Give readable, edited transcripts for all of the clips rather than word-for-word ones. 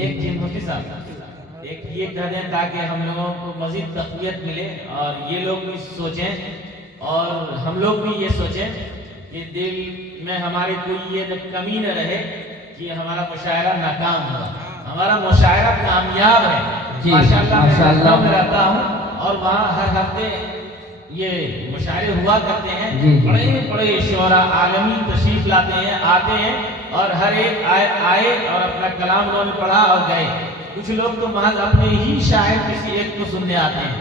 एक चीज मुफ्ती साहब, एक ये कह दें ताकि हम लोगों को मजीद तक़वियत मिले और ये लोग भी सोचें और हम लोग भी ये सोचें कि दिल में हमारे कोई ये कमी न रहे कि हमारा मुशायरा नाकाम हुआ। हमारा मुशायरा कामयाब है माशाअल्लाह। मैं रहता हूँ और वहाँ हर हफ्ते ये मुशायरे हुआ करते हैं। बड़े बड़े शोरा आलमी तशरीफ लाते हैं, आते हैं और हर एक आए और अपना कलाम उन्होंने पढ़ा और गए। कुछ लोग तो महज अपने ही शायर किसी एक को सुनने आते हैं,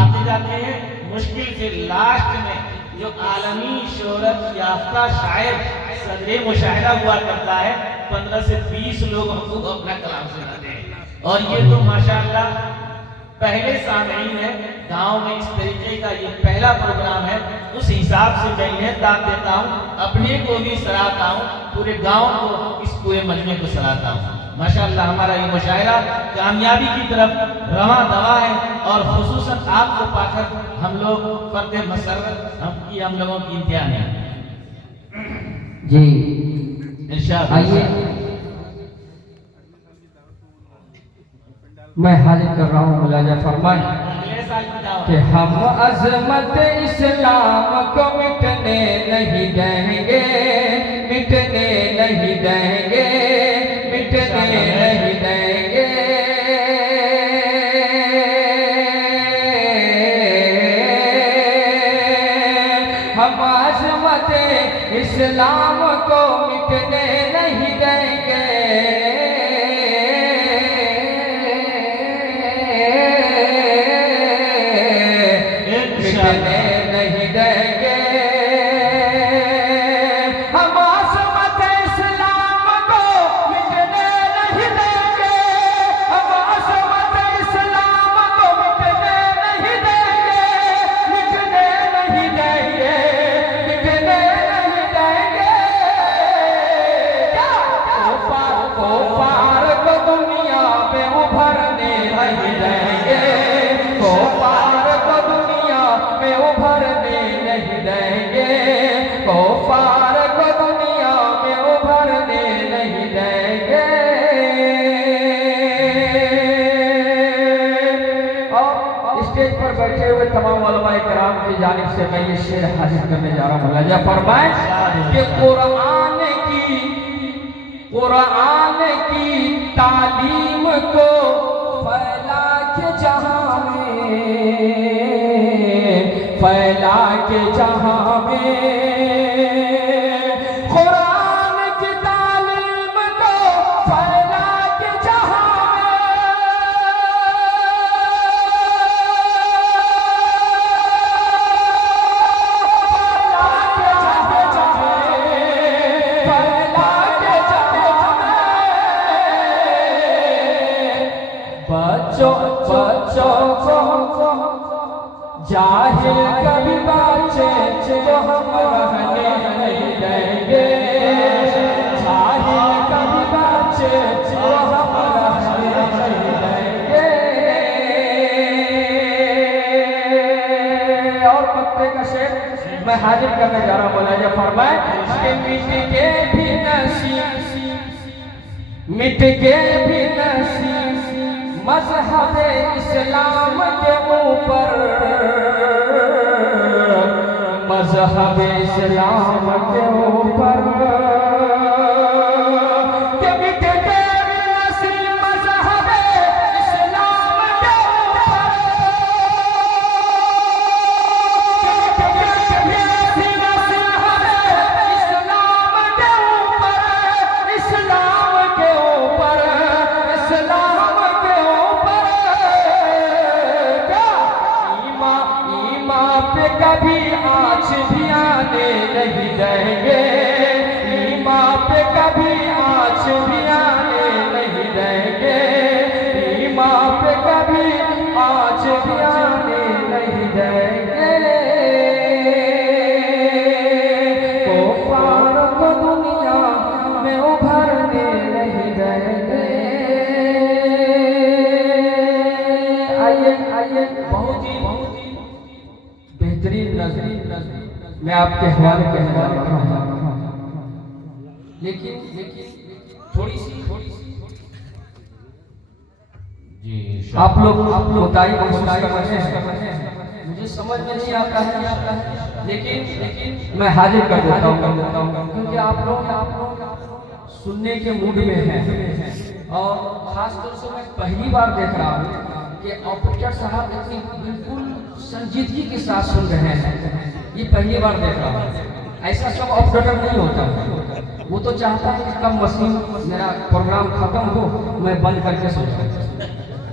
आते जाते हैं। मुश्किल से लास्ट में जो आलमी शोहरत याफ्ता शायर सदरे मुशायरा हुआ करता है, 15 से 20 लोग हमको अपना कलाम सुनाते हैं। और ये तो माशाअल्लाह पहले सामईन है गांव में, इस तरीके का ये पहला प्रोग्राम है। उस हिसाब से मैं इन्हें दाद देता हूँ, अपने को भी सराहता हूँ, पूरे गांव को, इस पूरे मजमे को सराहता हूँ। माशाअल्लाह हमारा ये मुशायरा कामयाबी की तरफ रवा दवा है और खुसूसन आपको पाकर हम लोग फर्द मसरत हम लोगों की इंतहा है जी। इंशाअल्लाह आइए मैं हाजिर कर रहा हूँ, मुलाजा फरमाएं कि हम अजमत इस्लाम को मिटने नहीं देंगे, मिटने नहीं देंगे, मिटने नहीं देंगे। हम अजमत इस्लाम को मिटने नहीं देंगे, मिटने नहीं देंगे। हम अज़मत इस्लाम को मिटने नहीं देंगे, हम अज़मत इस्लाम को मिटने नहीं देंगे, मिटने नहीं देंगे, मिटने नहीं देंगे। कुफार को दुनिया में उभरने नहीं देंगे, कुफार को दुनिया में उभरने नहीं देंगे, कुफार को दुनिया में उभरने नहीं देंगे। और स्टेज पर बैठे हुए तमाम उलमा इकराम की जानिब से मैं ये शेर हाजिर करने जा रहा हूँ। मुलाजा फरमाएं कि कुरान की तालीम को फैला के जहां में, फैला के जहां में, कुरान की तालीम को फैला के जहां में, फैला के जहां में। बच्चों को जाहिल कभी बच्चे जो हम रहने नहीं देंगे, जाहिल कभी बच्चे जो हम रहने नहीं देंगे। और पत्ते का शेर मैं हाजिर करने जा रहा हूँ। मुलाजा फरमाएं कि मिट के भी नसीब, मिट के भी नसीब मज़हब इस्लाम के ऊपर, मज़हब इस्लाम के ऊपर, कि मिट के भी नसीब मज़हब इस्लाम के ऊपर, कि मिट के भी नसीब मज़हब इस्लाम के ऊपर, इस्लाम के ऊपर, इस्लाम के ऊपर। क्या ईमान पे कभी आँच भी आने नहीं देंगे, ईमान पे कभी आँच भी आने नहीं देंगे, ईमान पे कभी आँच भी आने नहीं देंगे। कुफार को दुनिया में उभरने नहीं देंगे। आइए बहुत ही बेहतरीन नज़र मैं आपके हवाले करने जा रहा हूँ, लेकिन थोड़ी सी जी आप लोग कोताही महसूस कर रहे हैं, मुझे समझ में नहीं आता है, लेकिन मैं हाजिर कर देता हूँ क्योंकि आप लोग सुनने के मूड में हैं। और खास तौर से मैं पहली बार देख रहा हूँ कि ऑपरेटर साहब इतनी बिल्कुल संजीदगी के साथ सुन रहे हैं। ये पहली बार देख रहा हूँ, ऐसा सब ऑपरेटर नहीं होता। वो तो चाहता है कि कब मशीन मेरा प्रोग्राम खत्म हो मैं बंद करके सो जाऊँ,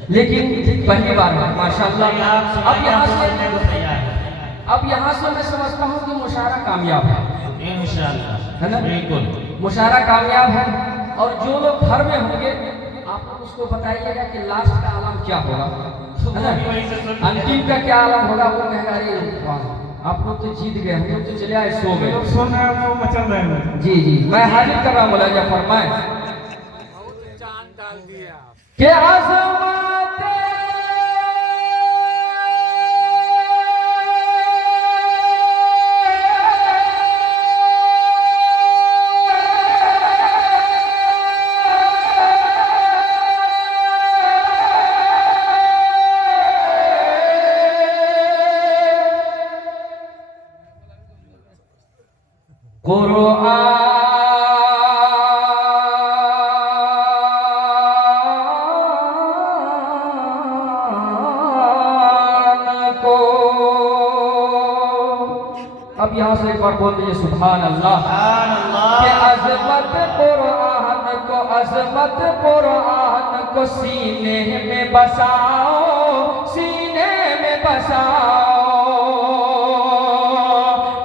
लेकिन पहली बार है माशाल्लाह। अब यहाँ से मैं समझता हूँ कि मुशायरा कामयाब है, इंशाअल्लाह, है ना? बिल्कुल मुशायरा कामयाब है। और जो लोग घर में होंगे आप लोग उसको बताइएगा कि लास्ट का आलम क्या होगा, है ना? अंतिम का क्या आलम होगा, वो कहेगा अरे वाह आप लोग तो जीत गए, हम लोग तो चले आए सो गए। सुन रहे हैं, मचल रहे हैं। जी जी, मैं हाजिर कर रहा हूँ मौलाना फरमाए कि आज़माते अब यहाँ से एक बार बोल दीजिए सुभान अल्लाह। कि अज़मत कुरान को सीने में बसाओ, सीने में बसाओ।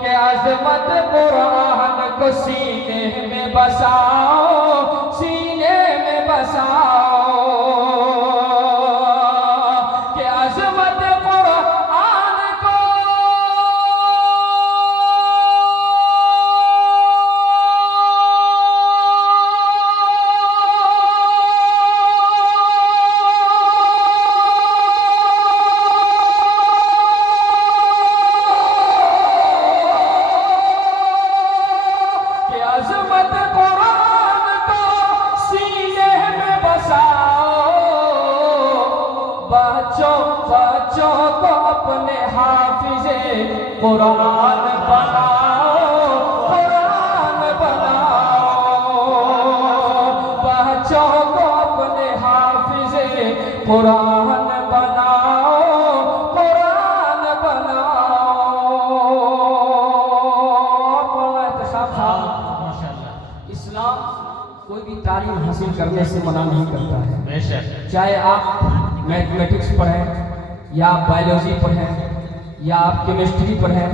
कि अज़मत कुरान को सीने में बसाओ, सीने में बसाओ। कि अज़मत बच्चों को अपने हाफिज़े कुरान बनाओ, कुरान बनाओ। बच्चों को अपने हाफिज़े कुरान बनाओ, कुरान बनाओ। इस्लाम कोई भी तालीम हासिल करने से मना नहीं करता है, चाहे आप मैथमेटिक्स पढ़ें या आप बायोलॉजी पढ़ें या आप केमिस्ट्री पढ़ें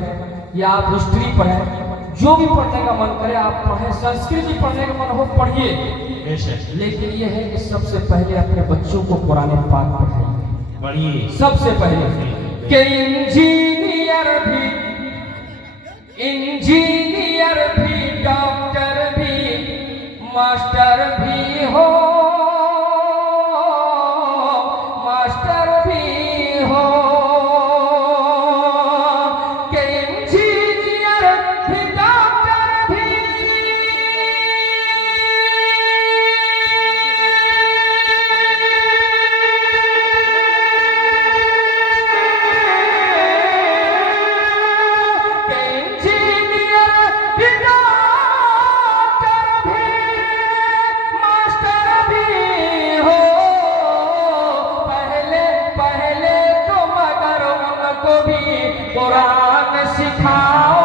या आप हिस्ट्री पढ़ें, जो भी पढ़ने का मन करे आप पढ़ें। संस्कृत भी पढ़ने का मन हो पढ़िए, लेकिन ये है कि सबसे पहले अपने बच्चों को कुरान पाक पढ़ाइए। सबसे पहले कि इंजीनियर भी डॉक्टर भी मास्टर भी हो, कुरान सिखाओ,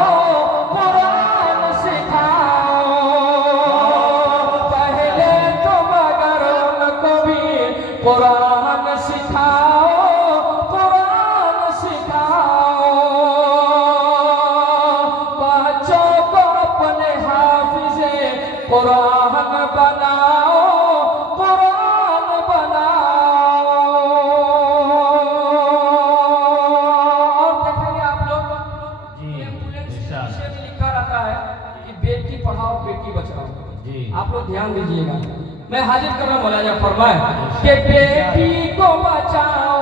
कुरान सिखाओ। पहले तो मगर उनको भी कुरान सिखाओ, कुरान सिखाओ। बच्चों को अपने हाफिज़े कुरान बनाओ, कुरान बनाओ। बेटी पढ़ाओ बेटी बचाओ। आप लोग ध्यान दीजिएगा, मैं हाजिर कर रहा हूँ मौलाना फरमाए कि बेटी को बचाओ,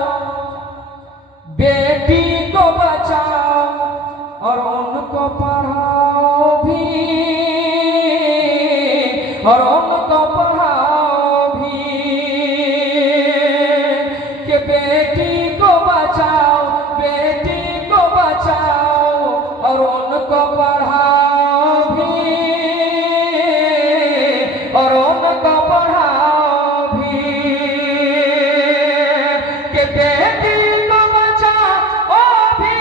बेटी को बचाओ और उनको पढ़ाओ भी, और उनको पढ़ाओ भी। बेटी को बचाओ भी,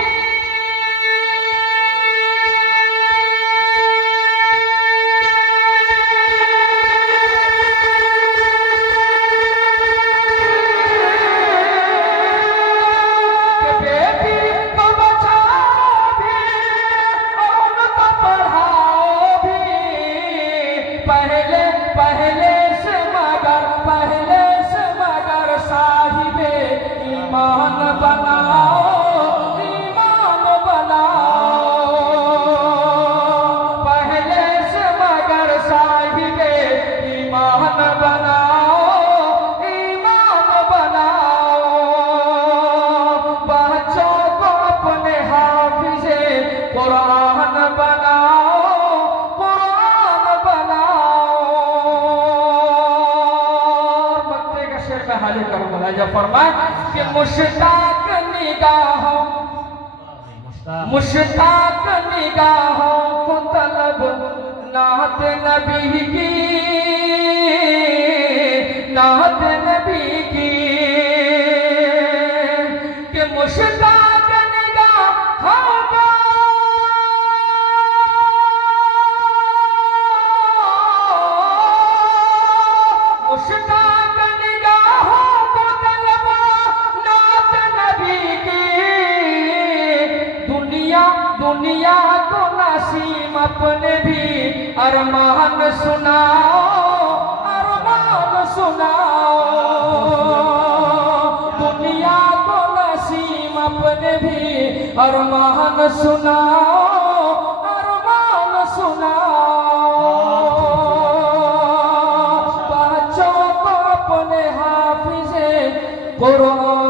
कि बेटी को बचाओ भी और उनको पढ़ाओ भी। पहले पहले से मगर साहिबे ईमान बनाओ, ईमान बनाओ। पहले से मगर साहिबे ईमान बनाओ, ईमान बनाओ। बच्चों को अपने हाफिज़े कुरान बनाओ, कुरान बनाओ। बच्चे का शेर में हाजिर करूंगा जब फरमाए कि मुश्ताक निगाहों, मुश्ताक निगाहों को तलब नात नबी की, नात नबी की। कि मुश्ताक निगाहों को मुश्ताक निगाहों को तलब नात नबी की। दुनिया को नसीम अपने भी अरमान सुनाओ, अरमान सुनाओ। दुनिया को नसीम अपने भी अरमान सुनाओ, अरमान सुनाओ। बच्चों को अपने हाफिज़े कुरान